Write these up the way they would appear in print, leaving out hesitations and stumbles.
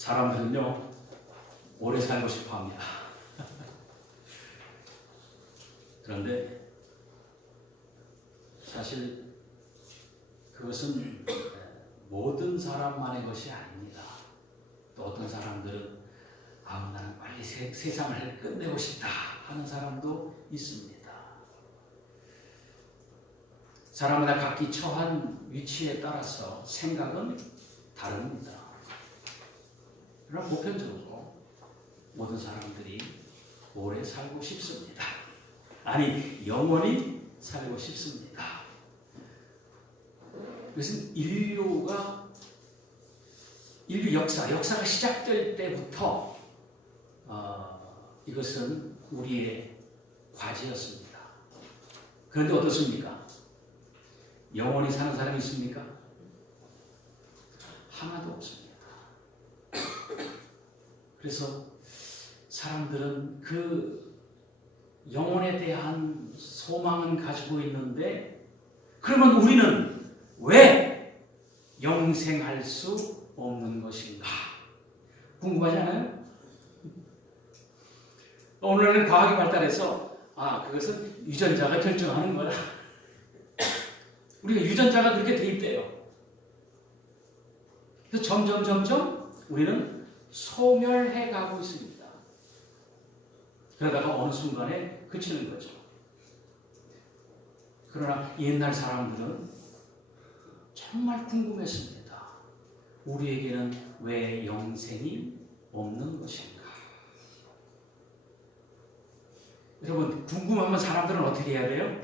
사람들은요, 오래 살고 싶어 합니다. 그런데 사실 그것은 모든 사람만의 것이 아닙니다. 또 어떤 사람들은 나는 빨리 세상을 끝내고 싶다 하는 사람도 있습니다. 사람마다 각기 처한 위치에 따라서 생각은 다릅니다. 그러나 보편적으로 모든 사람들이 오래 살고 싶습니다. 아니, 영원히 살고 싶습니다. 그것은 인류 역사가 시작될 때부터 이것은 우리의 과제였습니다. 그런데 어떻습니까? 영원히 사는 사람이 있습니까? 하나도 없습니다. 그래서 사람들은 그 영혼에 대한 소망은 가지고 있는데, 그러면 우리는 왜 영생할 수 없는 것인가? 궁금하지 않아요? 오늘날은 과학이 발달해서 그것은 유전자가 결정하는 거야. 우리가 유전자가 그렇게 돼 있대요. 그래서 점점 우리는 소멸해 가고 있습니다. 그러다가 어느 순간에 그치는 거죠. 그러나 옛날 사람들은 정말 궁금했습니다. 우리에게는 왜 영생이 없는 것인가? 여러분, 궁금하면 사람들은 어떻게 해야 돼요?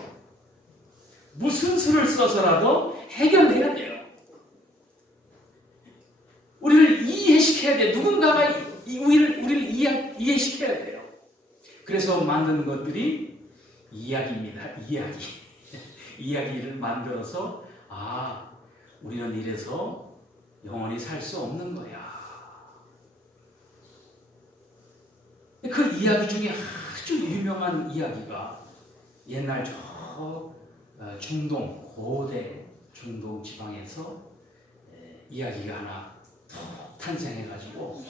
무슨 수를 써서라도 해결해야 돼요. 우리를 이해시켜야 돼요. 누군가가 우리를 이해시켜야 돼요. 그래서 만든 것들이 이야기입니다. 이야기를 만들어서 우리는 이래서 영원히 살 수 없는 거야. 그 이야기 중에 아주 유명한 이야기가 옛날 고대 중동 지방에서 이야기가 하나 탄생해가지고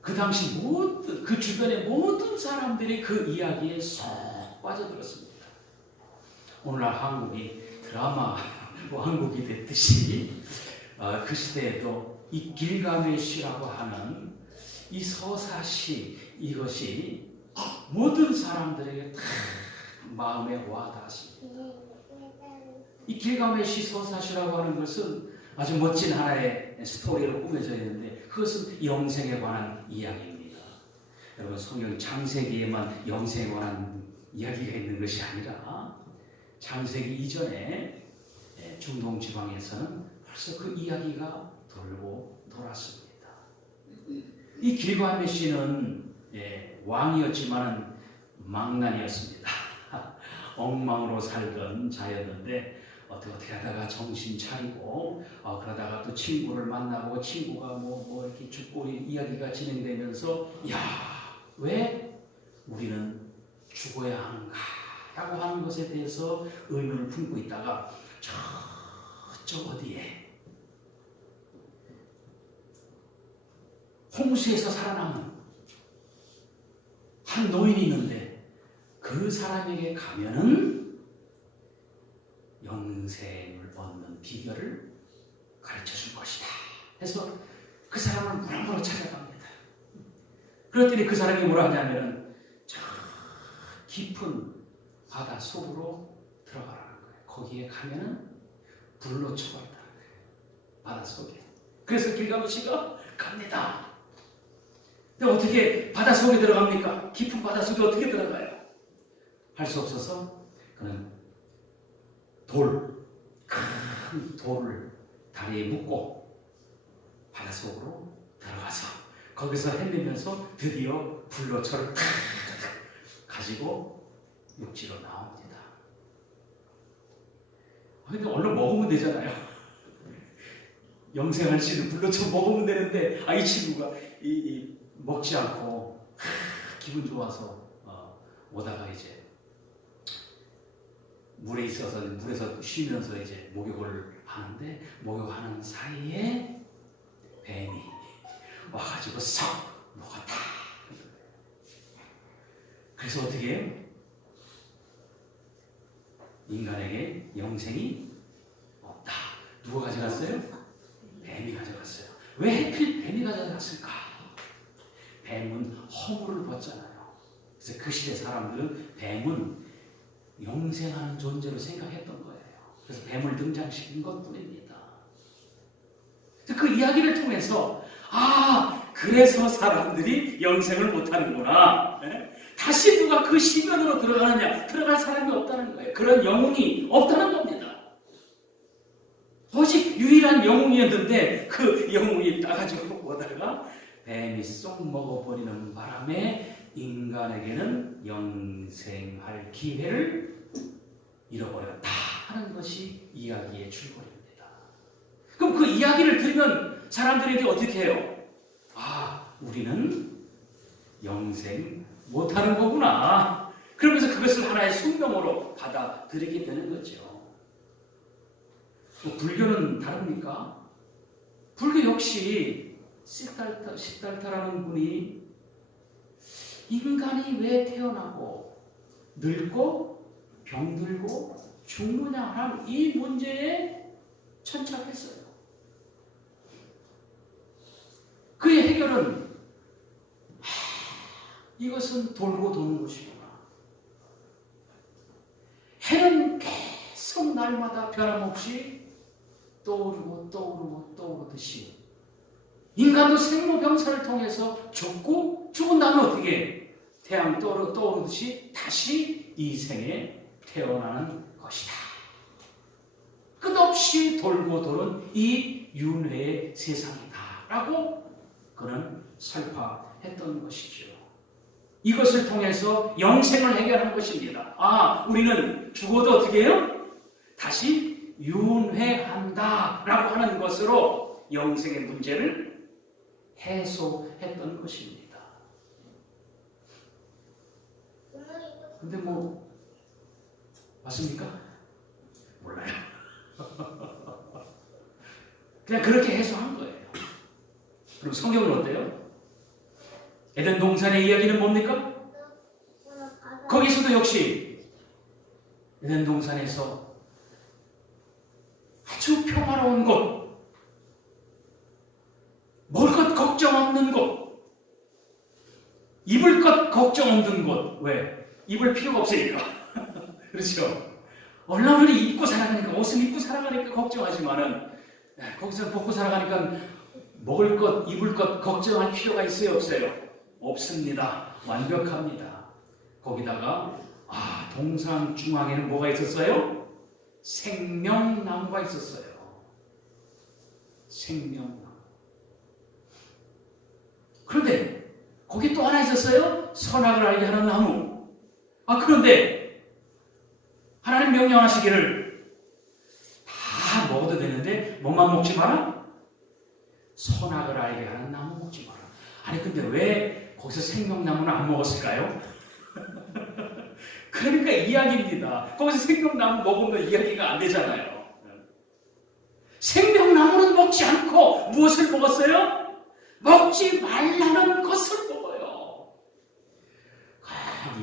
그 당시 그 주변의 모든 사람들이 그 이야기에 쏙 빠져들었습니다. 오늘날 한국이 드라마 왕국이 됐듯이 그 시대에도 이 길가메시라고 하는 이 서사시, 이것이 모든 사람들에게 다 마음에 와닿았습니다. 이 길가메시 서사시라고 하는 것은 아주 멋진 하나의 스토리로 꾸며져 있는데, 그것은 영생에 관한 이야기입니다. 여러분, 성경 창세기에만 영생에 관한 이야기가 있는 것이 아니라 창세기 이전에 중동 지방에서는 벌써 그 이야기가 돌고 돌았습니다. 이 길가메시는 왕이었지만 망난이었습니다. 엉망으로 살던 자였는데 어떻게 하다가 정신 차리고 그러다가 또 친구를 만나고, 친구가 뭐 이렇게 죽고 이야기가 진행되면서 왜 우리는 죽어야 하는가 라고 하는 것에 대해서 의문을 품고 있다가 저쪽 어디에 홍수에서 살아남은 한 노인이 있는데, 그 사람에게 가면은 영생을 얻는 비결을 가르쳐 줄 것이다 해서 그 사람을 무럭무럭 찾아갑니다. 그랬더니 그 사람이 뭐라 하냐면 저 깊은 바다 속으로 들어가라는 거예요. 거기에 가면은 불로 쳐버린다는 거예요. 바다 속에. 그래서 길가메시가 갑니다. 근데 어떻게 바다 속에 들어갑니까? 깊은 바다 속에 어떻게 들어가요? 할 수 없어서 그는 큰 돌을 다리에 묶고 바닷속으로 들어가서 거기서 헤매면서 드디어 불로초를 가지고 육지로 나옵니다. 근데 얼른 먹으면 되잖아요. 영생할 수 있는 불로초 먹으면 되는데 이 친구가 먹지 않고 기분 좋아서 오다가 이제 물에 있어서 물에서 쉬면서 이제 목욕을 하는데, 목욕하는 사이에 뱀이 와가지고 썩 먹었다. 그래서 어떻게 해요? 인간에게 영생이 없다. 누가 가져갔어요? 뱀이 가져갔어요. 왜 하필 뱀이 가져갔을까? 뱀은 허물을 벗잖아요. 그래서 그 시대 사람들은 뱀은 영생하는 존재로 생각했던 거예요. 그래서 뱀을 등장시킨 것뿐입니다. 그 이야기를 통해서 그래서 사람들이 영생을 못하는구나. 다시 누가 그 시면으로 들어가느냐? 들어갈 사람이 없다는 거예요. 그런 영웅이 없다는 겁니다. 오직 유일한 영웅이었는데 그 영웅이 따가지고 오다가 뱀이 쏙 먹어버리는 바람에 인간에게는 영생할 기회를 잃어버렸다 하는 것이 이야기의 줄거리입니다. 그럼 그 이야기를 들으면 사람들에게 어떻게 해요? 우리는 영생 못하는 거구나. 그러면서 그것을 하나의 숙명으로 받아들이게 되는 거죠. 불교는 다릅니까? 불교 역시 시달타라는 분이 인간이 왜 태어나고 늙고 병들고 죽느냐 하는 이 문제에 천착했어요. 그의 해결은 이것은 돌고 도는 것이구나. 해는 계속 날마다 변함없이 떠오르듯이 인간도 생로병사를 통해서 죽고 죽은 다음에 어떻게 해? 태양 떠오르듯이 다시 이 생에 태어나는 것이다. 끝없이 돌고 도는 이 윤회의 세상이다 라고 그는 설파했던 것이죠. 이것을 통해서 영생을 해결한 것입니다. 우리는 죽어도 어떻게 해요? 다시 윤회한다 라고 하는 것으로 영생의 문제를 해소했던 것입니다. 근데 맞습니까? 몰라요. 그냥 그렇게 해소한 거예요. 그럼 성경은 어때요? 에덴 동산의 이야기는 뭡니까? 거기서도 역시 에덴 동산에서 아주 평화로운 곳, 먹을 것 걱정 없는 곳, 입을 것 걱정 없는 곳. 왜? 입을 필요가 없으니까. 그렇죠? 얼마나 입고 살아가니까, 옷을 입고 살아가니까 걱정하지만은 거기서 벗고 살아가니까 먹을 것, 입을 것 걱정할 필요가 있어요, 없어요? 없습니다. 완벽합니다. 거기다가 동산 중앙에는 뭐가 있었어요? 생명나무가 있었어요. 생명나무. 그런데 거기 또 하나 있었어요? 선악을 알게 하는 나무. 그런데 하나님 명령하시기를 다 먹어도 되는데 뭐만 먹지 마라? 선악을 알게 하는 나무 먹지 마라. 아니 근데 왜 거기서 생명나무는 안 먹었을까요? 그러니까 이야기입니다. 거기서 생명나무 먹으면 이야기가 안 되잖아요. 생명나무는 먹지 않고 무엇을 먹었어요? 먹지 말라는 것을 먹어요.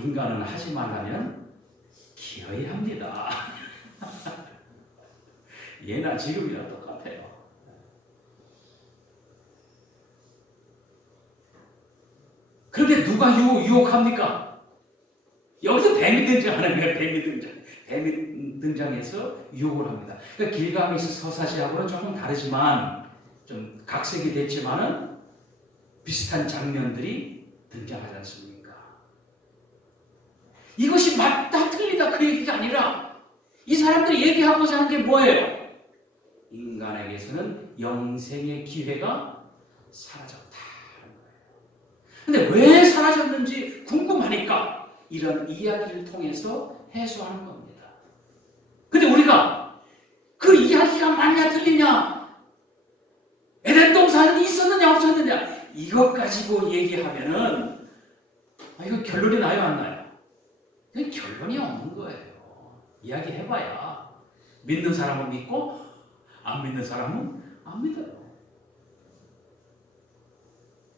인간은 하지 말라면 기어이 합니다. 예나 지금이나 똑같아요. 그런데 누가 유혹합니까? 여기서 뱀이 등장하는 거예요. 뱀이 등장해서 유혹을 합니다. 그러니까 길가메시 서사시하고는 조금 다르지만 좀 각색이 됐지만은 비슷한 장면들이 등장하지 않습니까? 이것이 맞다 틀리다 그 얘기가 아니라 이 사람들이 얘기하고자 하는 게 뭐예요? 인간에게서는 영생의 기회가 사라졌다는 거예요. 근데 왜 사라졌는지 궁금하니까 이런 이야기를 통해서 해소하는 겁니다. 근데 우리가 그 이야기가 맞냐 틀리냐, 에덴 동산이 있었느냐 없었느냐 이것 가지고 얘기하면은 이거 결론이 나요 안 나요? 결론이 없는 거예요. 이야기해봐야 믿는 사람은 믿고 안 믿는 사람은 안 믿어요.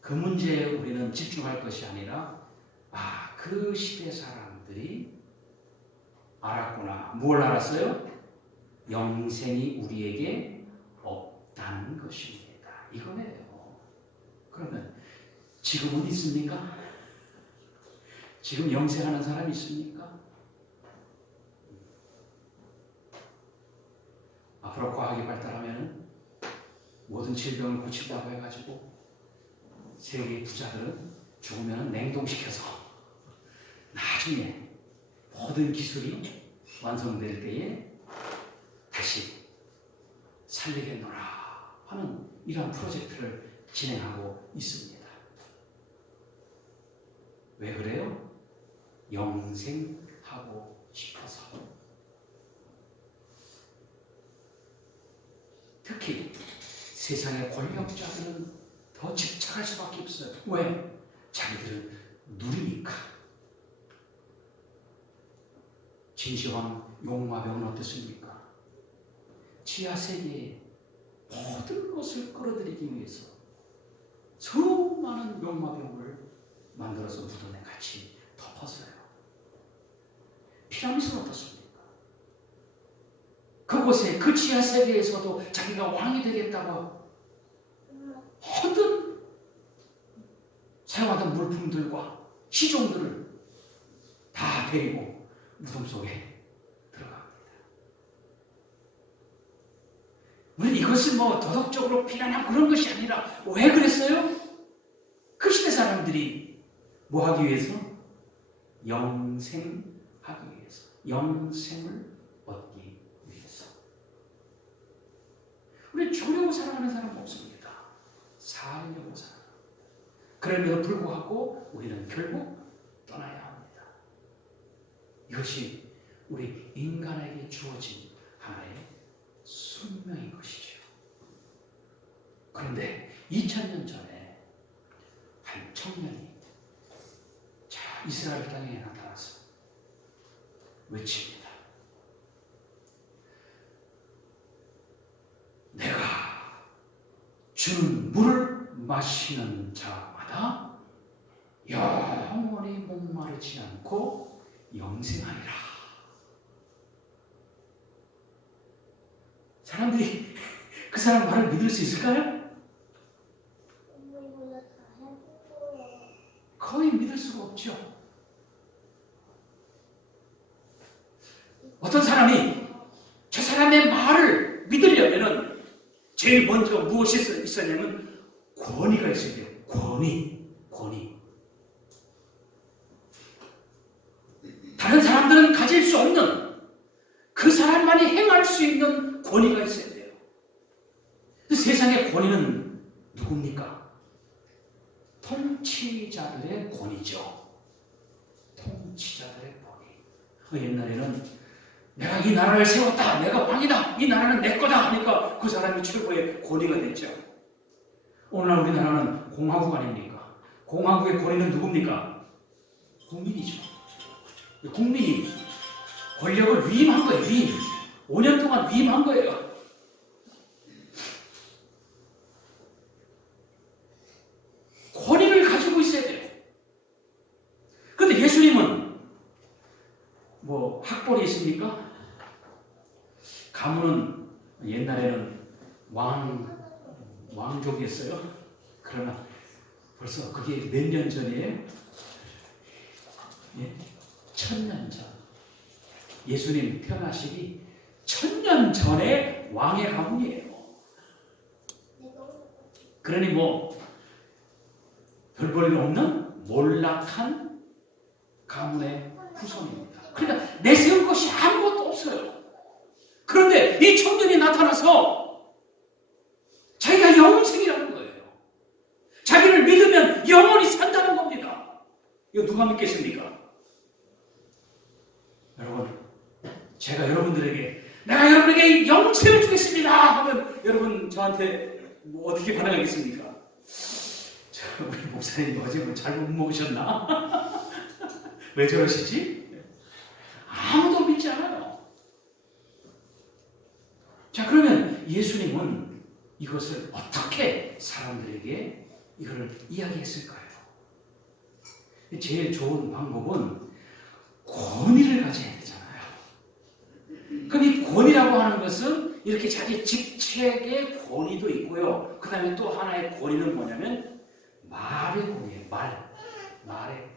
그 문제에 우리는 집중할 것이 아니라 그 시대 사람들이 알았구나. 뭘 알았어요? 영생이 우리에게 없다는 것입니다. 이거네요. 그러면 지금은 있습니까? 지금 영생하는 사람이 있습니까? 앞으로 과학이 발달하면 모든 질병을 고친다고 해가지고 세계의 부자들은 죽으면 냉동시켜서 나중에 모든 기술이 완성될 때에 다시 살리겠노라 하는 이러한 프로젝트를 진행하고 있습니다. 왜 그래요? 영생하고 싶어서. 특히 세상의 권력자들은 더 집착할 수밖에 없어요. 왜? 자기들은 누리니까. 진시황 용마병은 어떻습니까? 지하세계에 모든 것을 끌어들이기 위해서 수많은 용마병을 만들어서 무덤에 같이 덮었어요. 피라미드는 어떻습니까? 그곳에 그 지하세계에서도 자기가 왕이 되겠다고 모든 사용하던 물품들과 시종들을 다 데리고 무덤 속에 들어갑니다. 우리는 이것을 도덕적으로 비난하고 그런 것이 아니라 왜 그랬어요? 그 시대 사람들이 뭐 하기 위해서? 영생하기 위해서. 영생을 얻기 위해서. 우리는 죽으려고 살아가는 사람은 없습니다. 살려고 살아갑니다. 그럼에도 불구하고 우리는 결국 떠나야 합니다. 이것이 우리 인간에게 주어진 하나의 숙명인 것이죠. 그런데 2000년 전에 한 청년이 이스라엘 땅에 나타나서 외칩니다. 내가 주는 물을 마시는 자마다 영원히 목마르지 않고 영생하리라. 사람들이 그 사람 말을 믿을 수 있을까요? 거의 믿을 수가 없죠. 어떤 사람이 저 사람의 말을 믿으려면 제일 먼저 무엇이 있었냐면 권위가 있어야 돼요. 권위. 다른 사람들은 가질 수 없는 그 사람만이 행할 수 있는 권위가 있어야 돼요. 세상의 권위는 누굽니까? 통치자들의 권위죠. 통치자들의 권위. 옛날에는 내가 이 나라를 세웠다. 내가 왕이다. 이 나라는 내 거다. 하니까 그 사람이 최고의 권위가 됐죠. 오늘날 우리나라는 공화국 아닙니까? 공화국의 권위는 누굽니까? 국민이죠. 국민이 권력을 위임한 거예요. 위임. 5년 동안 위임한 거예요. 권위를 가지고 있어야 돼요. 그런데 예수님은 학벌이 있습니까? 가문은 옛날에는 왕족이었어요. 그러나 벌써 그게 몇 년 전이에요? 1000년 전. 예수님 태어나시기 1000년 전에 왕의 가문이에요. 그러니 별 볼일 없는 몰락한 가문의 후손입니다. 그러니까 내세울 것이 아무것도 없어요. 그런데 이 청년이 나타나서 자기가 영생이라는 거예요. 자기를 믿으면 영원히 산다는 겁니다. 이거 누가 믿겠습니까? 여러분, 제가 여러분들에게 내가 여러분에게 영생을 주겠습니다 하면 여러분 저한테 어떻게 반응하겠습니까? 우리 목사님 어제 잘못 먹으셨나? 왜 저러시지? 아무도 믿지 않아요. 자, 그러면 예수님은 이것을 어떻게 사람들에게 이걸 이야기했을까요? 제일 좋은 방법은 권위를 가져야 되잖아요. 그럼 이 권위라고 하는 것은 이렇게 자기 직책의 권위도 있고요. 그 다음에 또 하나의 권위는 뭐냐면 말의 권위예요. 말의 권위.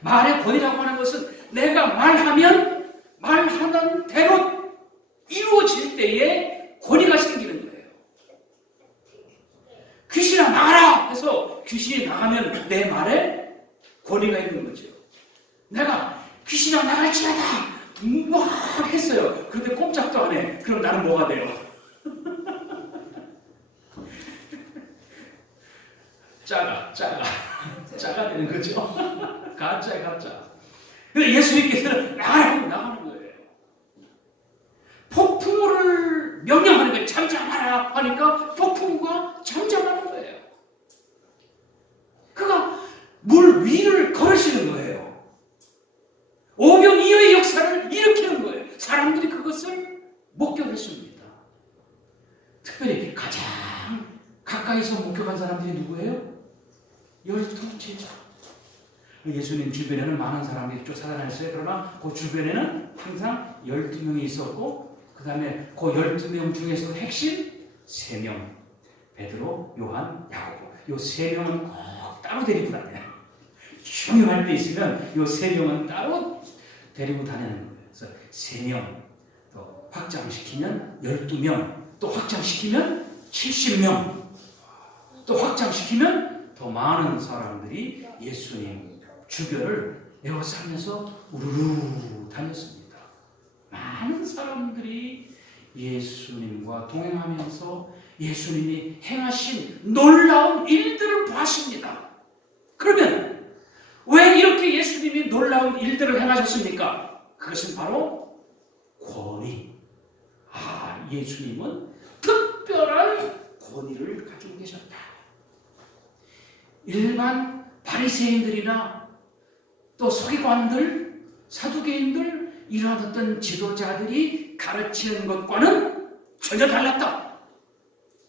말의 권위라고 하는 것은 내가 말하면 말하는 대로 이루어질 때에 권위가 생기는 거예요. 귀신아 나가라 해서 귀신이 나가면 내 말에 권위가 있는 거죠. 내가 귀신아 나갈지어다 막 했어요. 그런데 꼼짝도 안 해. 그럼 나는 뭐가 돼요? 짜가 되는 거죠. 가짜. 근데 예수님께서는 나가라고 나가는 거예요. 폭풍우를 명령하는 거예요. 잠잠하라 하니까 폭풍우가 잠잠하는 거예요. 그가 물 위를 걸으시는 거예요. 오병이어의 역사를 일으키는 거예요. 사람들이 그것을 목격했습니다. 특별히 가장 가까이서 목격한 사람들이 누구예요? 12제자. 예수님 주변에는 많은 사람들이 쫓아다녔어요. 그러나 그 주변에는 항상 12명이 있었고 그 다음에 그 12명 중에서 핵심 3명 베드로, 요한, 야고보 이 3명은 꼭 따로 데리고 다녀요. 중요할 때 있으면 이 3명은 따로 데리고 다니는 거예요. 그래서 3명 또 확장시키면 12명 또 확장시키면 70명 또 확장시키면 더 많은 사람들이 예수님 주변을 에워싸면서 우르르 다녔습니다. 많은 사람들이 예수님과 동행하면서 예수님이 행하신 놀라운 일들을 보았습니다. 그러면 왜 이렇게 예수님이 놀라운 일들을 행하셨습니까? 그것은 바로 권위. 예수님은 특별한 권위를 가지고 계셨다. 일반 바리새인들이나 또 서기관들, 사두개인들 이러한 어떤 지도자들이 가르치는 것과는 전혀 달랐다.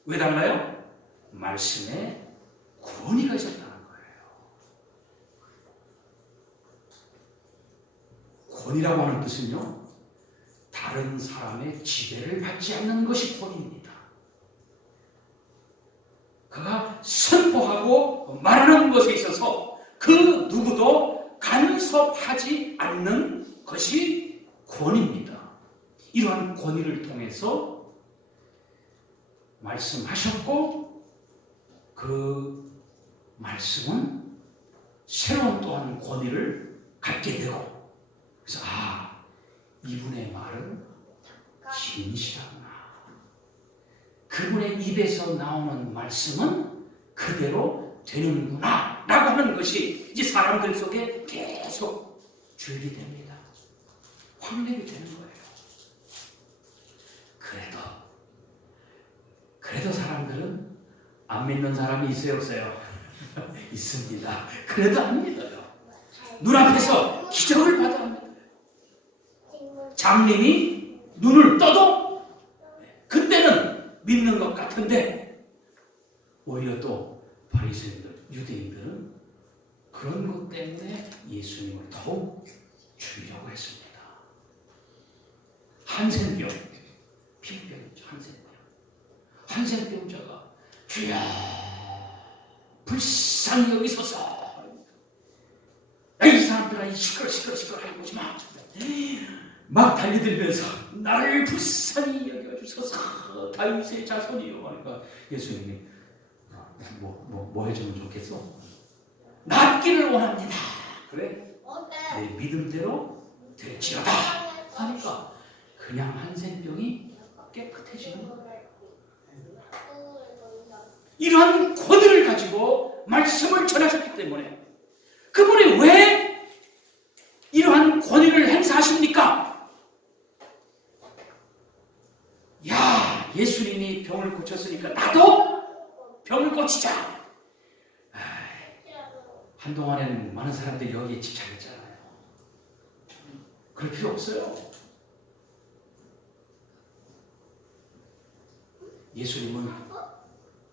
왜 달라요? 말씀에 권위가 있었다는 거예요. 권위라고 하는 뜻은요, 다른 사람의 지배를 받지 않는 것이 권위입니다. 그가 선포하고 말하는 것에 있어서 그 누구도 간섭하지 않는 것이 권위입니다. 이러한 권위를 통해서 말씀하셨고 그 말씀은 새로운 또한 권위를 갖게 되고 그래서 이분의 말은 진실하구나. 그분의 입에서 나오는 말씀은 그대로 되는구나 라고 하는 것이 이제 사람들 속에 계속 주입이 됩니다. 확립이 되는 거예요. 그래도 사람들은 안 믿는 사람이 있어요, 없어요? 있습니다. 그래도 안 믿어요. 눈앞에서 기적을 받아 안 믿어요. 장님이 눈을 떠도 그때는 믿는 것 같은데 오히려 또 바리새인들, 유대인들은 그런 것 때문에 예수님을 더욱 죽이려고 했습니다. 한센병, 피부병이죠. 한센병자가 주여 불쌍히 여기소서. 이 사람들아, 이 시끄러 해보지 마. 막 달려들면서 나를 불쌍히 여겨주소서 다윗의 자손이요 하니까 예수님이 뭐 해주면 좋겠어? 낫기를 원합니다. 그래? 내 믿음대로 될지어다 하니까 그냥 한센병이 깨끗해지는 거예요. 이러한 권위를 가지고 말씀을 전하셨기 때문에 그분이 왜 이러한 권위를 행사하십니까? 예수님이 병을 고쳤으니까 나도 병을 고치자. 한동안에는 많은 사람들이 여기에 집착했잖아요. 그럴 필요 없어요. 예수님은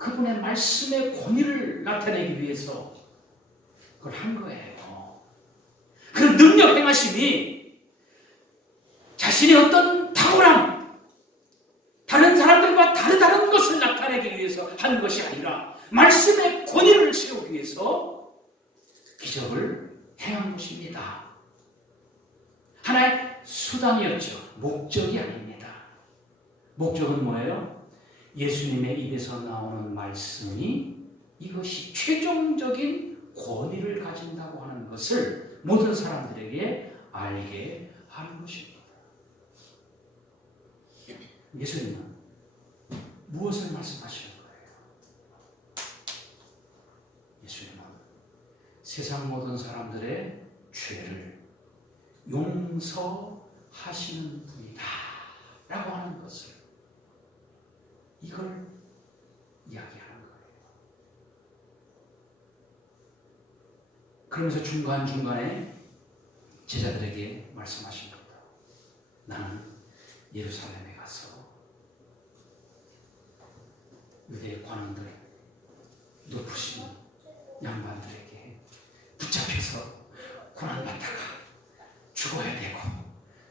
그분의 말씀의 권위를 나타내기 위해서 그걸 한 거예요. 그 능력 행하심이 자신의 어떤 탁월함, 다른 사람들과 다르다는 것을 나타내기 위해서 한 것이 아니라 말씀의 권위를 세우기 위해서 기적을 행한 것입니다. 하나의 수단이었죠. 목적이 아닙니다. 목적은 뭐예요? 예수님의 입에서 나오는 말씀이 이것이 최종적인 권위를 가진다고 하는 것을 모든 사람들에게 알게 하는 것입니다. 예수님은 무엇을 말씀하시는 거예요? 예수님은 세상 모든 사람들의 죄를 용서하시는 분이다 라고 하는 것을, 이걸 이야기하는 거예요. 그러면서 중간중간에 제자들에게 말씀하신 겁니다. 나는 예루살렘에 가서 유대 관원들, 높으신 양반들에게 붙잡혀서 고난받다가 죽어야 되고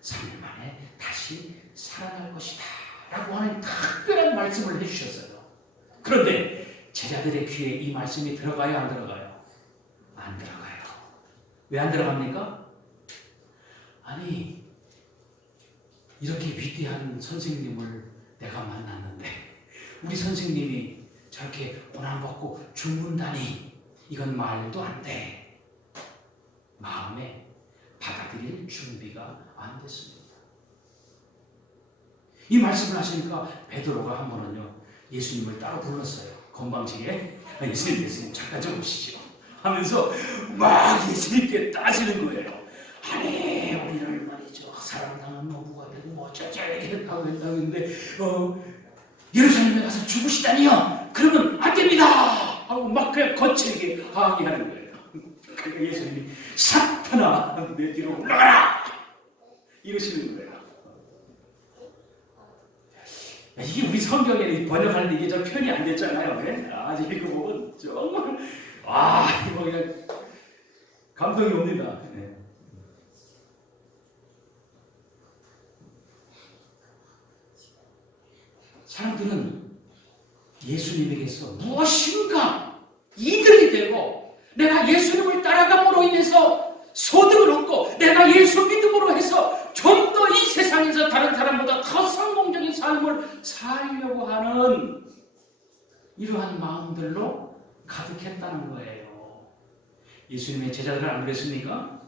3일 만에 다시 살아날 것이다 라고 하는 특별한 말씀을 해주셨어요. 그런데 제자들의 귀에 이 말씀이 들어가요? 안 들어가요? 안 들어가요. 왜 안 들어갑니까? 아니, 이렇게 위대한 선생님을 내가 만났는데 우리 선생님이 저렇게 고난받고 죽는다니 이건 말도 안 돼. 마음에 받아들일 준비가 안 됐습니다. 이 말씀을 하시니까 베드로가 한 번은요, 예수님을 따로 불렀어요. 건방지게 예수님 잠깐 좀 오시죠 하면서 막 예수님께 따지는 거예요. 아니 우리를 말이죠, 사랑당한 노부가 되고 뭐 어쩌죠 이렇게 했다고 했다는데 예루살렘에 가서 죽으시다니요? 그러면 안 됩니다 하고 막 그냥 거칠게 항의하는 거예요. 그러니까 예수님이 사탄아 내 뒤로 올라가라 이러시는 거예요. 이게 우리 성경에 번역하는 이게 좀 표현이 안 됐잖아요. 네? 아직 읽어보면 정말 이거 그냥 감동이 옵니다. 네. 사람들은 예수님에게서 무엇인가 이득이 되고 내가 예수님을 따라감으로 인해서 소득을 얻고 내가 예수 믿음으로 해서 좀 더 이 세상에서 다른 사람보다 더 성공적인 삶을 살려고 하는 이러한 마음들로 가득했다는 거예요. 예수님의 제자들은 안 그랬습니까?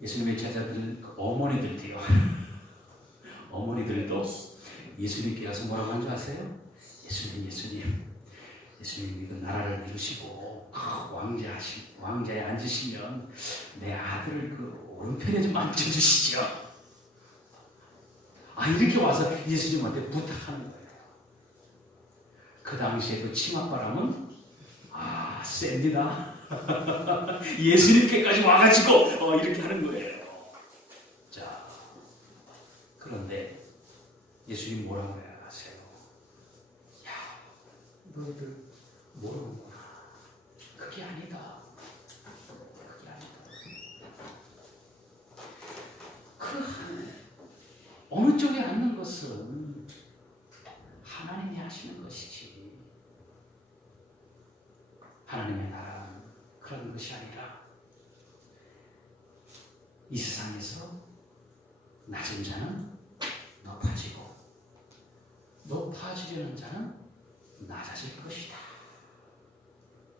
예수님의 제자들은 어머니들도요. 어머니들도 예수님께 가서 뭐라고 한 줄 아세요? 예수님 이거 나라를 이루시고 왕자에 앉으시면 내 아들을 그 오른편에 좀 앉혀주시죠. 이렇게 와서 예수님한테 부탁하는 거예요. 그 당시에 그 치맛바람은 셉니다. 예수님께까지 와가지고 이렇게 하는 거예요. 자, 그런데 예수님 뭐라고 해야 하세요? 야, 너희들 모르는구나. 그게 아니다. 어느 쪽에 앉는 것은 하나님이 하시는 것이지 하나님의 나라는 그런 것이 아니라 이 세상에서 낮은 자는 높아지고 높아지려는 자는 낮아질 것이다.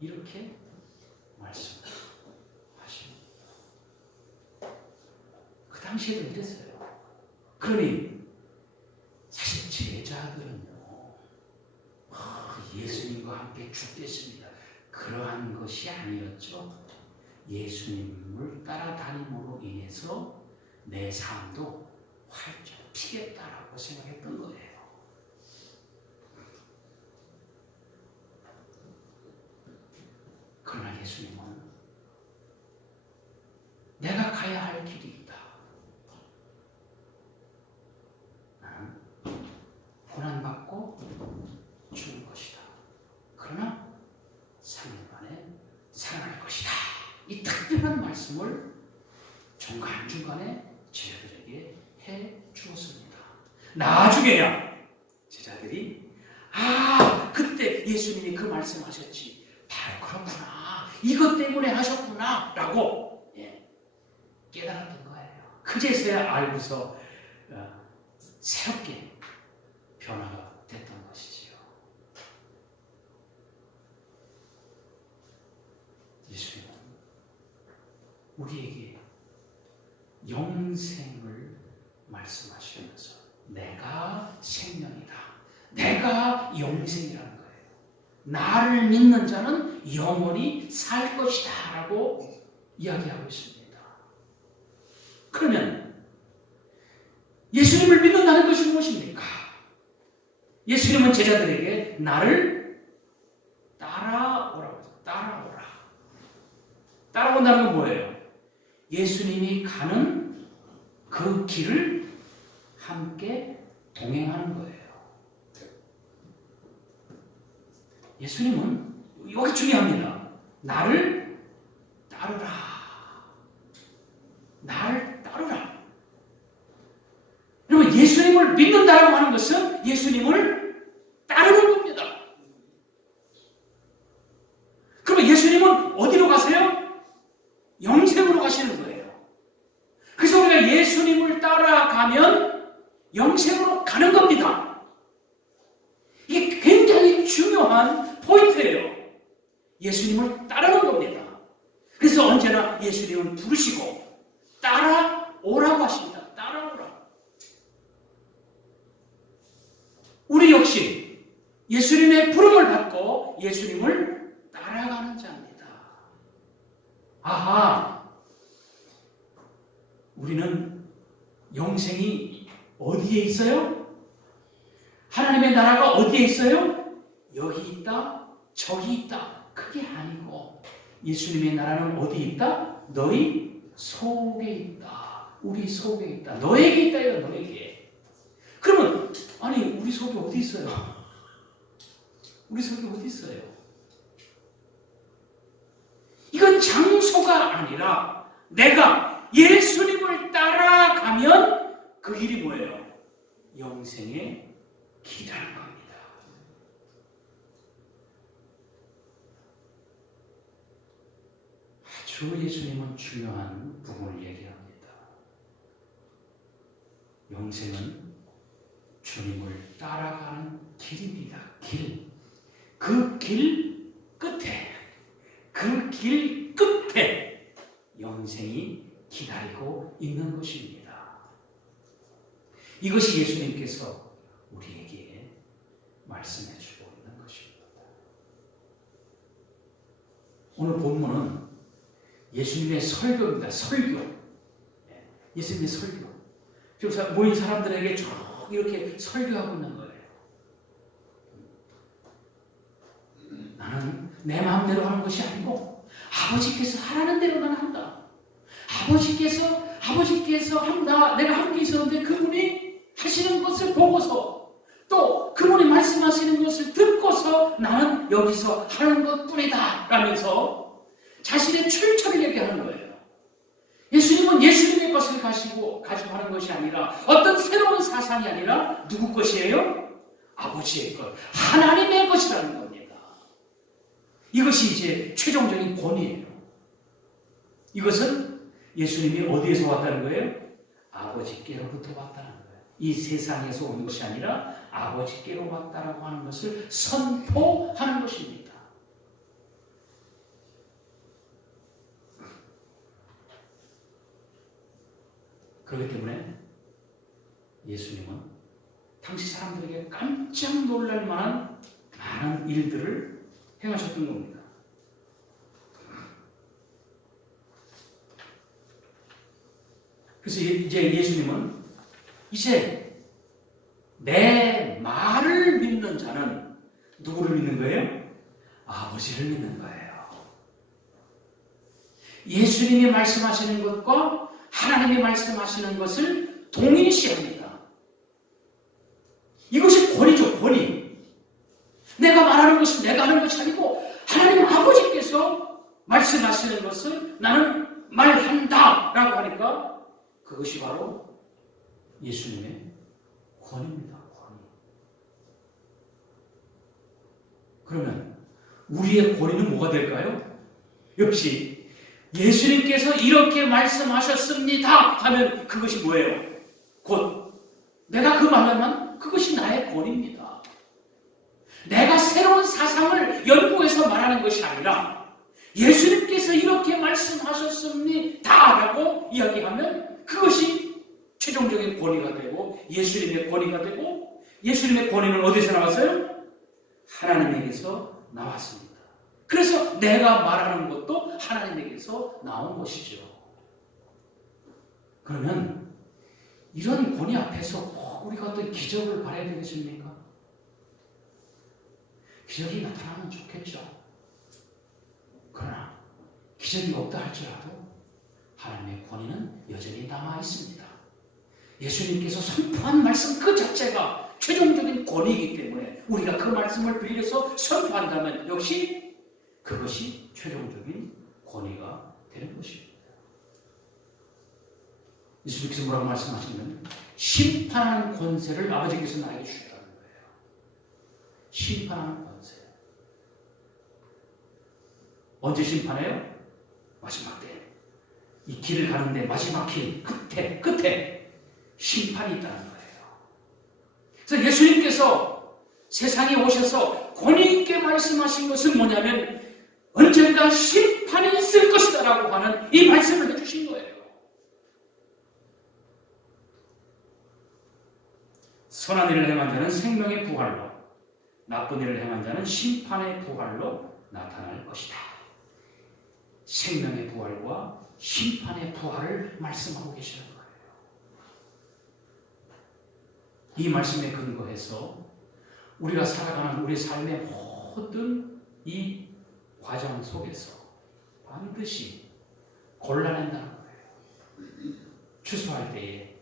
이렇게 말씀하십니다. 그 당시에도 이랬어요. 그러니 사실 제자들은요, 예수님과 함께 죽겠습니다. 그러한 것이 아니었죠. 예수님을 따라다님으로 인해서 내 삶도 활짝 피겠다라고 생각했던 거예요. 그러나 예수님은 내가 가야 할 길이 있다. 나는 고난받고 이 특별한 말씀을 중간중간에 제자들에게 해 주었습니다. 나중에야 제자들이 그때 예수님이 그 말씀하셨지. 바로 그렇구나. 이것 때문에 하셨구나. 라고 깨달았던 거예요. 그제서야 알고서 새롭게 변화가 됐던 것이지요. 예수님은 우리에게 영생을 말씀하시면서 내가 생명이다. 내가 영생이라는 거예요. 나를 믿는 자는 영원히 살 것이다 라고 이야기하고 있습니다. 그러면 예수님을 믿는다는 것이 무엇입니까? 예수님은 제자들에게 나를 따라오라고 했어요. 따라오라. 따라온다는 건 뭐예요? 예수님이 가는 그 길을 함께 동행하는 거예요. 예수님은 여기 중요합니다. 나를 따르라. 나를 따르라. 여러분, 예수님을 믿는다라고 하는 것은 예수님을 따르는 겁니다. 그러면 예수님은 어디로 가세요? 영생으로 가시는 거예요. 그래서 우리가 예수님을 따라가면 영생으로 가는 겁니다. 이게 굉장히 중요한 포인트예요. 예수님을 따르는 겁니다. 그래서 언제나 예수님은 부르시고 따라오라고 하십니다. 따라오라. 우리 역시 예수님의 부름을 받고 예수님을 따라가는 자입니다. 우리는 영생이 어디에 있어요? 하나님의 나라가 어디에 있어요? 여기 있다, 저기 있다. 그게 아니고 예수님의 나라는 어디 있다? 너희 속에 있다. 우리 속에 있다. 너에게 있다. 너에게. 그러면 우리 속에 어디 있어요? 우리 속에 어디 있어요? 이건 장소가 아니라 내가 예수님을 따라가면 그 길이 뭐예요? 영생의 길이라는 겁니다. 아주 예수님은 중요한 부분을 얘기합니다. 영생은 주님을 따라가는 길입니다. 길. 그 길 끝에 영생이 기다리고 있는 것입니다. 이것이 예수님께서 우리에게 말씀해 주고 있는 것입니다. 오늘 본문은 예수님의 설교입니다. 설교. 예수님의 설교. 지금 모인 사람들에게 쭉 이렇게 설교하고 있는 거예요. 나는 내 마음대로 하는 것이 아니고 아버지께서 하라는 대로만 한다. 아버지께서 한다. 내가 한 게 있었는데 그분이 하시는 것을 보고서 또 그분이 말씀하시는 것을 듣고서 나는 여기서 하는 것뿐이다 라면서 자신의 출처를 얘기하는 거예요. 예수님은 예수님의 것을 가지고 하는 것이 아니라 어떤 새로운 사상이 아니라 누구 것이에요? 아버지의 것, 하나님의 것이라는 겁니다. 이것이 이제 최종적인 권위예요. 이것은 예수님이 어디에서 왔다는 거예요? 아버지께로부터 왔다는 거예요. 이 세상에서 온 것이 아니라 아버지께로 왔다라고 하는 것을 선포하는 것입니다. 그렇기 때문에 예수님은 당시 사람들에게 깜짝 놀랄 만한 많은 일들을 행하셨던 겁니다. 그래서 이제 예수님은 이제 내 말을 믿는 자는 누구를 믿는 거예요? 아버지를 믿는 거예요. 예수님이 말씀하시는 것과 하나님이 말씀하시는 것을 동일시합니다. 이것이 권위죠, 권위. 내가 말하는 것은 내가 하는 것이 아니고 하나님 아버지께서 말씀하시는 것을 나는 말한다 라고 하니까 그것이 바로 예수님의 권위입니다. 권위. 그러면 우리의 권위는 뭐가 될까요? 역시 예수님께서 이렇게 말씀하셨습니다 하면 그것이 뭐예요? 곧 내가 그 말하면 그것이 나의 권위입니다. 내가 새로운 사상을 연구해서 말하는 것이 아니라 예수님께서 이렇게 말씀하셨습니다 라고 이야기하면 그것이 최종적인 권위가 되고 예수님의 권위가 되고, 예수님의 권위는 어디서 나왔어요? 하나님에게서 나왔습니다. 그래서 내가 말하는 것도 하나님에게서 나온 것이죠. 그러면 이런 권위 앞에서 꼭 우리가 어떤 기적을 바라야 되겠습니까? 기적이 나타나면 좋겠죠. 그러나 기적이 없다 할지라도 하나님의 권위는 여전히 남아 있습니다. 예수님께서 선포한 말씀 그 자체가 최종적인 권위이기 때문에 우리가 그 말씀을 빌려서 선포한다면 역시 그것이 최종적인 권위가 되는 것입니다. 예수님께서 뭐라고 말씀하시냐면 심판하는 권세를 아버지께서 나에게 주셨다는 거예요. 심판하는 권세. 언제 심판해요? 마지막 때. 이 길을 가는데 마지막 길 끝에 심판이 있다는 거예요. 그래서 예수님께서 세상에 오셔서 권위 있게 말씀하신 것은 뭐냐면 언젠가 심판이 있을 것이다 라고 하는 이 말씀을 해주신 거예요. 선한 일을 행한 자는 생명의 부활로, 나쁜 일을 행한 자는 심판의 부활로 나타날 것이다. 생명의 부활과 심판의 부활을 말씀하고 계시는 거예요. 이 말씀에 근거해서 우리가 살아가는 우리 삶의 모든 이 과정 속에서 반드시 골라낸다는 거예요. 추수할 때에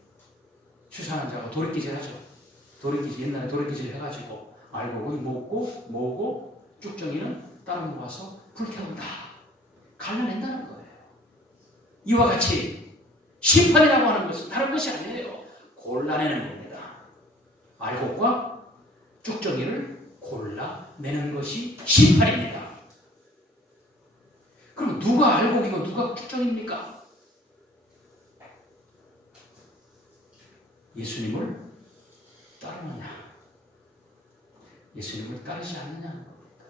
추수하는 자가 도리끼질 하죠. 옛날에 도리끼질 해가지고 알곡을 모으고 쭉정이는 따로 모아서 불태운다. 갈라낸다는 거예요. 이와 같이 심판이라고 하는 것은 다른 것이 아니에요. 골라내는 겁니다. 알곡과 쭉정이를 골라내는 것이 심판입니다. 그럼 누가 알곡이고 누가 쭉정입니까? 예수님을 따르느냐, 예수님을 따르지 않느냐는 겁니다.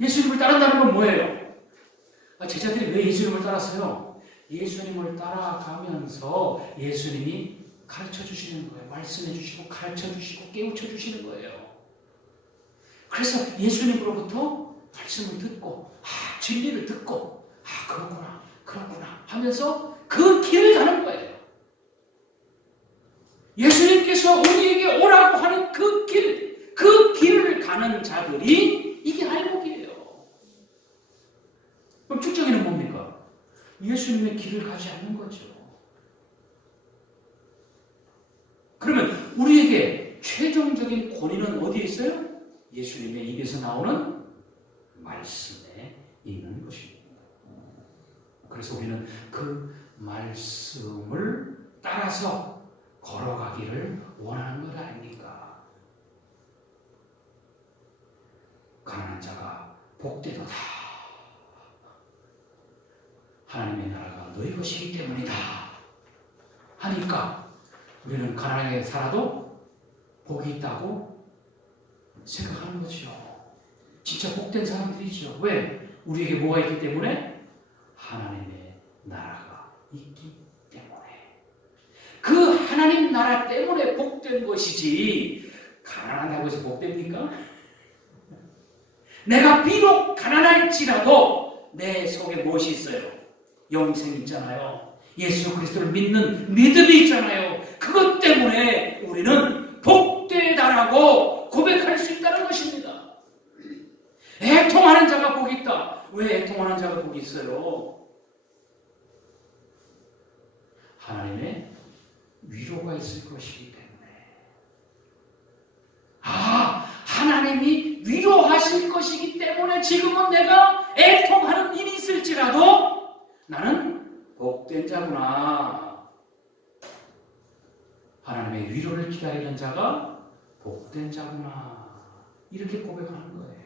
예수님을 따른다는 건 뭐예요? 제자들이 왜 예수님을 따랐어요? 예수님을 따라가면서 예수님이 가르쳐 주시는 거예요. 말씀해 주시고 가르쳐 주시고 깨우쳐 주시는 거예요. 그래서 예수님으로부터 말씀을 듣고 진리를 듣고 그렇구나 하면서 그 길을 가는 거예요. 예수님께서 우리에게 오라고 하는 그 길을 가는 자들이 이게 알곡이에요. 그럼 쭉정이는 뭡니까? 예수님의 길을 가지 않는 거죠. 그러면 우리에게 최종적인 권위는 어디에 있어요? 예수님의 입에서 나오는 말씀에 있는 것입니다. 그래서 우리는 그 말씀을 따라서 걸어가기를 원하는 것 아닙니까? 가난한 자가 복되도다. 하나님의 나라가 너희 것이기 때문이다. 하니까 우리는 가난하게 살아도 복이 있다고 생각하는 거죠. 진짜 복된 사람들이죠. 왜? 우리에게 뭐가 있기 때문에? 하나님의 나라가 있기 때문에. 그 하나님 나라 때문에 복된 것이지 가난하다고 해서 복됩니까? 내가 비록 가난할지라도 내 속에 무엇이 있어요? 영생이 있잖아요. 예수 그리스도를 믿는 믿음이 있잖아요. 그것 때문에 우리는 복되다라고 고백할 수 있다는 것입니다. 애통하는 자가 복이 있다. 왜 애통하는 자가 복이 있어요? 하나님의 위로가 있을 것이기 때문에. 하나님이 위로하실 것이기 때문에 지금은 내가 애통하는 일이 있을지라도 나는 복된 자구나. 하나님의 위로를 기다리는 자가 복된 자구나. 이렇게 고백하는 거예요.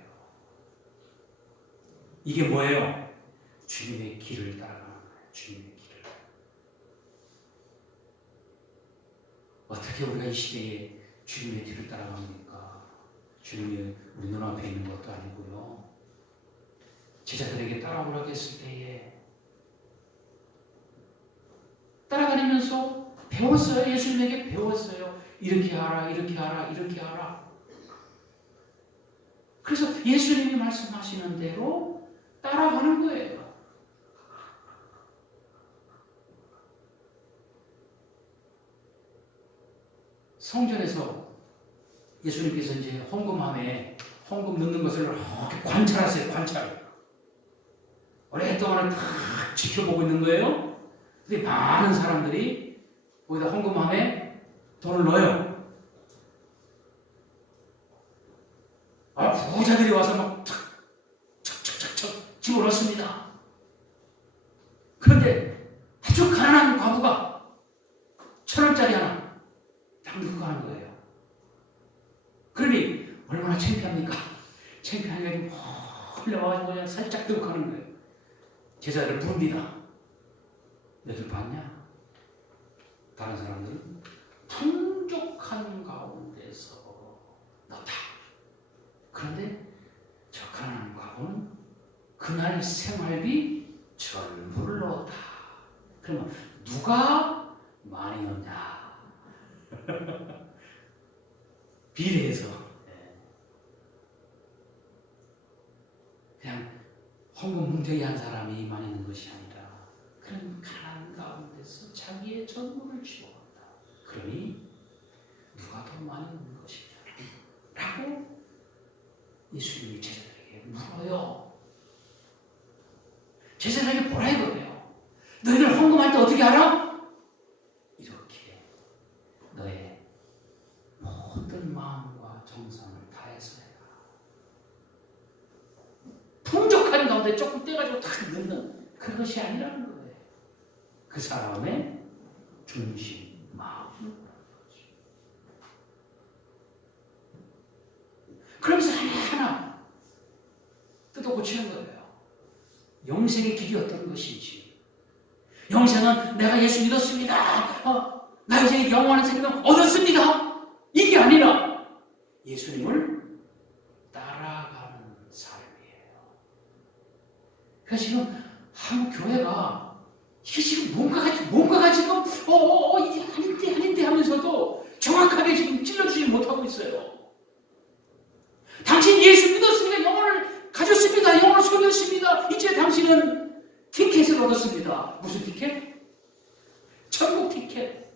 이게 뭐예요? 주님의 길을 따라가는 거예요. 주님의 길을. 어떻게 우리가 이 시대에 주님의 뒤를 따라갑니까? 주님이 우리 눈앞에 있는 것도 아니고요. 제자들에게 따라오라고 했을 때에 따라다니면서 배웠어요. 예수님에게 배웠어요. 이렇게 하라, 이렇게 하라, 이렇게 하라. 그래서 예수님이 말씀하시는 대로 따라가는 거예요. 성전에서 예수님께서 이제 헌금함에 헌금 넣는 것을 이렇게 관찰하세요. 관찰. 오랫동안 다 지켜보고 있는 거예요. 근데 많은 사람들이 거기다 헌금함에 돈을 넣어요. 부자들이 와서 막 척척척척 집어넣습니다. 그런데 아주 가난한 과부가 1,000원짜리 하나 딱 넣고 가는 거예요. 그러니 얼마나 창피합니까? 창피하니까 흘려와가지고 그냥 살짝 들고 가는 거예요. 제자들을 부릅니다. 너희들 봤냐? 다른 사람들은 풍족한 가운데서 넣었다. 그런데 저 가난한 과부는 그날 생활비 전부를 넣었다. 그러면 누가 많이 넣냐? 비례해서 그냥 헌금 뭉태기 한 사람이 많이 넣는 것이 아니라 그런 가난 가운데서 자기의 전부를 주어간다. 그러니 누가 더 많이 넣는 것이냐? 라고 예수님이 제자들에게 물어요. 제자들에게 뭐라 이거예요? 너희들 헌금할 때 어떻게 알아? 이렇게 너의 모든 마음과 정성을 다해서 해라. 풍족한 가운데 조금 떼가지고 다 넣는 그것이 아니라는 거예요. 그 사람의 중심, 마음. 그러면서 하나하나 뜯어 고치는 거예요. 영생의 길이 어떤 것인지. 영생은 내가 예수 믿었습니다. 나 이제 영원한 생명 얻었습니다. 이게 아니라 예수님을 따라가는 삶이에요. 그래서 지금 한국 교회가 이게 지금 뭔가가 지금 이게 아닌데 하면서도 정확하게 지금 찔러주지 못하고 있어요. 당신 예수 믿었으니까 영혼을 가졌습니다. 영혼을 소유했습니다. 이제 당신은 티켓을 얻었습니다. 무슨 티켓? 천국 티켓.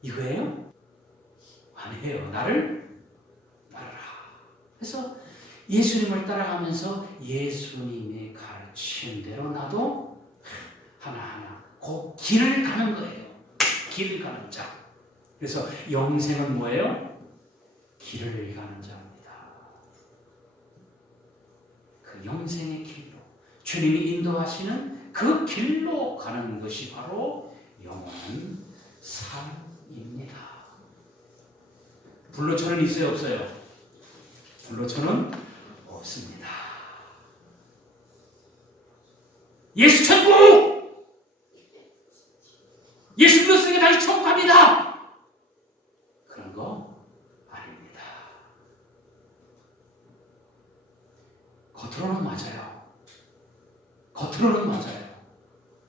이거예요? 아니에요. 나를 따라라. 그래서 예수님을 따라가면서 예수님의 가르친 대로 나도 하나하나 그 길을 가는 거예요. 길을 가는 자. 그래서 영생은 뭐예요? 길을 가는 자입니다. 그 영생의 길로 주님이 인도하시는 그 길로 가는 것이 바로 영원한 삶입니다. 불로천은 있어요? 없어요? 불로천은 없습니다. 예수 천국! 예수 믿었으니까 다시 천국 갑니다. 그런 거 아닙니다. 겉으로는 맞아요. 겉으로는 맞아요.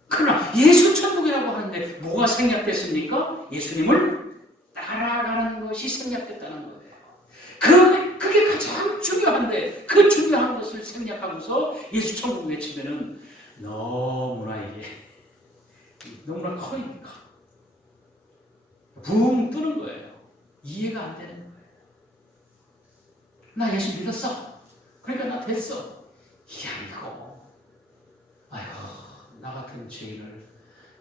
그러나 예수 천국이라고 하는데 뭐가 생략됐습니까? 예수님을 따라가는 것이 생략됐다는 거예요. 그게 가장 중요한데 그 중요한 것을 생략하고서 예수 천국 외치면은 너무나 커니까 붕 뜨는 거예요. 이해가 안 되는 거예요. 나 예수 믿었어. 그러니까 나 됐어. 이게 아니고 나 같은 죄인을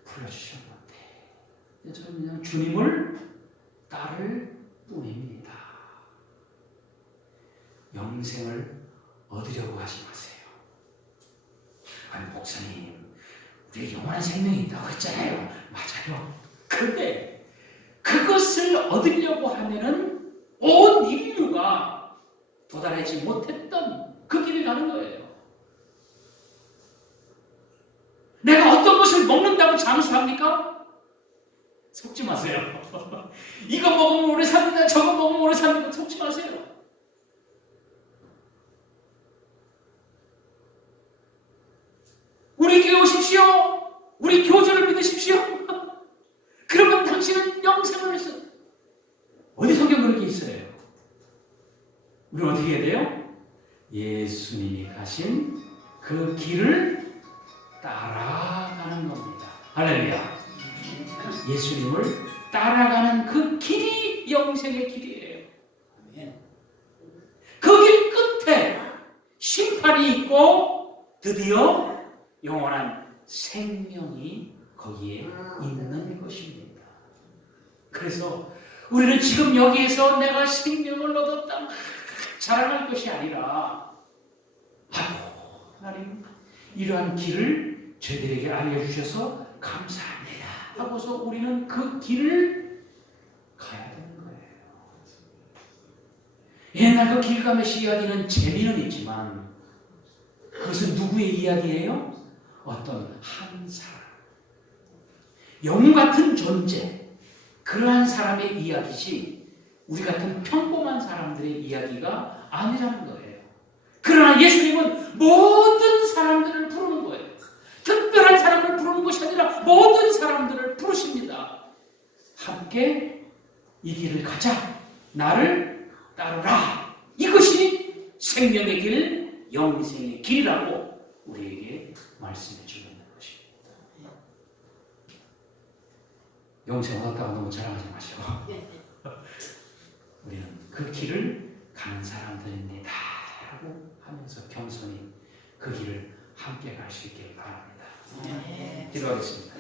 불러주셨는데 저는 그냥 주님을 따를 뿐입니다. 영생을 얻으려고 하지 마세요. 아니 목사님, 우리 영원한 생명이 있다고 했잖아요. 맞아요. 근데 그것을 얻으려고 하면은 온 인류가 도달하지 못했던 그 길을 가는 거예요. 내가 어떤 것을 먹는다고 장수합니까? 속지 마세요. 이거 먹으면 오래 삽니다. 저거 먹으면 오래 삽니다. 속지 마세요. 우리 교회 오십시오. 우리 교주를 믿으십시오. 그러면 당신은 영생을 했어. 어디 성경 그렇게 있어요? 우리는 어떻게 해야 돼요? 예수님이 가신 그 길을 따라가는 겁니다. 할렐루야. 예수님을 따라가는 그 길이 영생의 길이에요. 그 길 끝에 심판이 있고 드디어 영원한 생명이 거기에 있는 것입니다. 그래서 우리는 지금 여기에서 내가 생명을 얻었다 자랑할 것이 아니라 하나님 이러한 길을 저희들에게 알려주셔서 감사합니다 하고서 우리는 그 길을 가야 되는 거예요. 옛날 그 길가메시 이야기는 재미는 있지만 그것은 누구의 이야기예요? 어떤 한 사람, 영웅 같은 존재, 그러한 사람의 이야기지 우리 같은 평범한 사람들의 이야기가 아니라는 거예요. 그러나 예수님은 모든 사람들을 부르는 거예요. 특별한 사람을 부르는 것이 아니라 모든 사람들을 부르십니다. 함께 이 길을 가자. 나를 따르라. 이것이 생명의 길, 영생의 길이라고 우리에게 말씀해 주는 것입니다. 영생 얻었다고 너무 자랑하지 마시고 우리는 그 길을 가는 사람들입니다 라고 하면서 겸손히 그 길을 함께 갈 수 있기를 바랍니다. 기도하겠습니다.